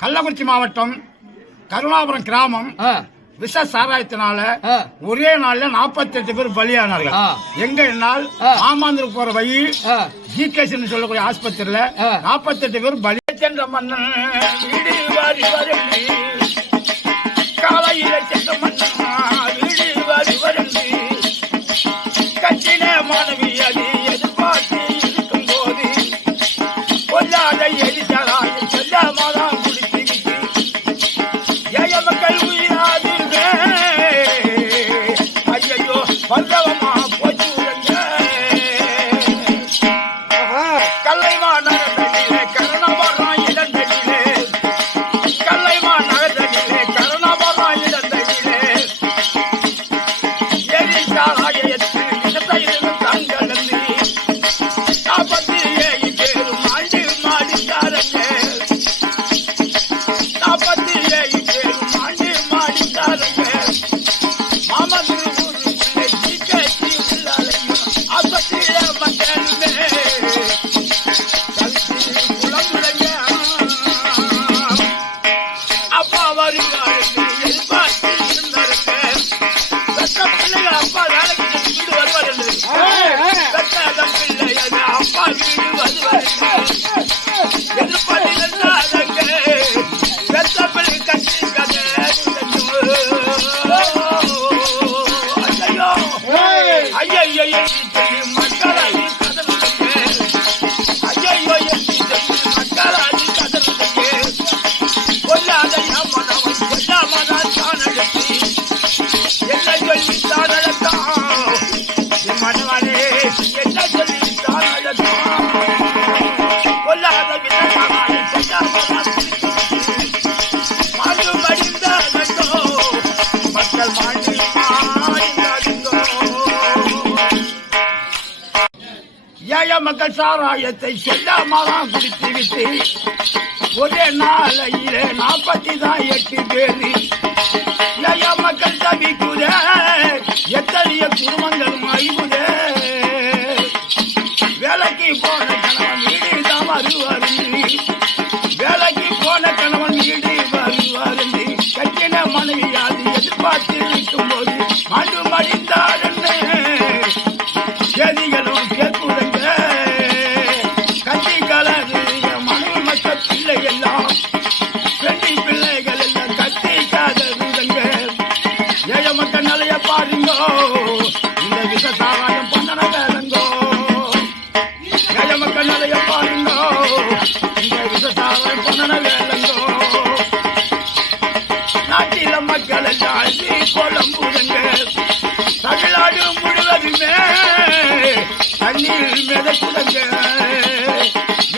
கள்ளக்குறிச்சி மாவட்டம் கருணாபுரம் கிராமம் விஷ சாராயத்தினால ஒரே நாள்ல 48 பேர் பலியானார்கள். எங்க என்னால் மாமாந்தூர் போற வழி ஜிகேஸ் சொல்லக்கூடிய ஆஸ்பத்திரியில 48 பேர் பலி சென்ற மன்னன் வீடு வாரி வரண்டி காலையில சென்ற மன்னன் வீடு வாரி வரண்டி கட்சின மாணவி அது எதிர்பார்த்து இருக்கும் போது கொல்லாத எரிச்சாராய் சொல்லாமதான் குடித்து ஏய மக்கள் உயிராது ஐயோ பல்லவமா போச்சு கல்லைமா நகர்தலிலே கருணாபுரம் இடந்தலிலே கல்லைமா நகர்தலிலே கருணாபுரம் இடந்தலிலே எரிச்சாராயத்து இடத்தையிலிருந்து தங்களி 47 பேரும் ஆண்டு மாடித்தாரங்க 47 பேரும் ஆண்டு மாடித்தாரங்க மாமதுரு ஊருக்குள்ளே ஜிகேசி உள்ளாலையும் ஆஸ்பத்திரியில மக்களுமே அப்பா வருவாருக்கு எதிர்பார்த்து இருந்தாருங்க அப்பா வேலைக்கு வீடு வருவாரு பிள்ளை அப்பா வீடு வருவாருங்க எதிர்பார்த்து இருந்தாங்க வெத்தப்பிள்ளை கட்சி கதை ஐயோ ஐயோ மக்களாகி கதவுங்க ஐயோ மக்களாகி கதவுங்க கொல்லாத மனவன் கொல்லாமதான் தானடத்தி என்ன சொல்லி தானடத்தான் மனவனே என்ன சொல்லி தானடத்தான் கொல்லாத விதமாய் கொல்லாமதான் மாண்டு மடிந்தாகட்டோ மக்கள் மாண்டு மாறிந்தாகட்டோ ஏய மக்கள் சாராயத்தை செல்லாமதான் குடித்து விட்டு ஒரே நாளையிலே 48 பேரு ஏய மக்கள் தவிக்குதே எத்தனைய குடும்பங்கள் மறைவுதே வேலைக்கு போன கணவன் வீடு தான் வருவாருந்தி வேலைக்கு போன கணவன் வீடு வருவாருந்தி கட்டின மனைவி அது எதிர்பார்த்து நிற்கும் போது மாண்டு மடிந்தாருன்னு செய்திகளும் கேட்குதுங்க கட்சி கலரு மனைவி மக்கள் பிள்ளை எல்லாம் பெண்டி பிள்ளைகள் எல்லாம் கட்சி காதருங்க ஏழை மக்கள் நிலைய பாருங்கோ இந்த விஷ சாராயம் பண்ணன வேலங்கோ ஏழை மக்கள் நிலைய பாருங்கோ இந்த விஷ சாராயம் பண்ணன வேலங்கோ நாட்டில மக்கள் எல்லாம் குழம்புதுங்க தமிழ்நாடு முழுவதுமே தண்ணீர் மிதக்குதுங்க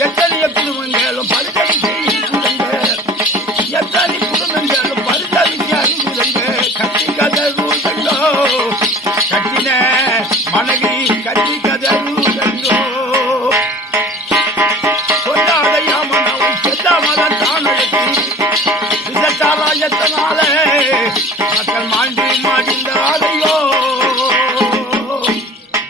எத்தனைய குடும்பங்களும் பரிசவி செய்யுதுங்க எத்தனை குடும்பங்களும் பரிசவிக்கு அறிவுதுங்க கட்டி கதறுதங்கோ கட்டின மனைவி கட்டி கதறுதங்கோ கொண்டாதையாமனவன் செல்லாமதான் தானடத்தி விசத்தாராயத்தனால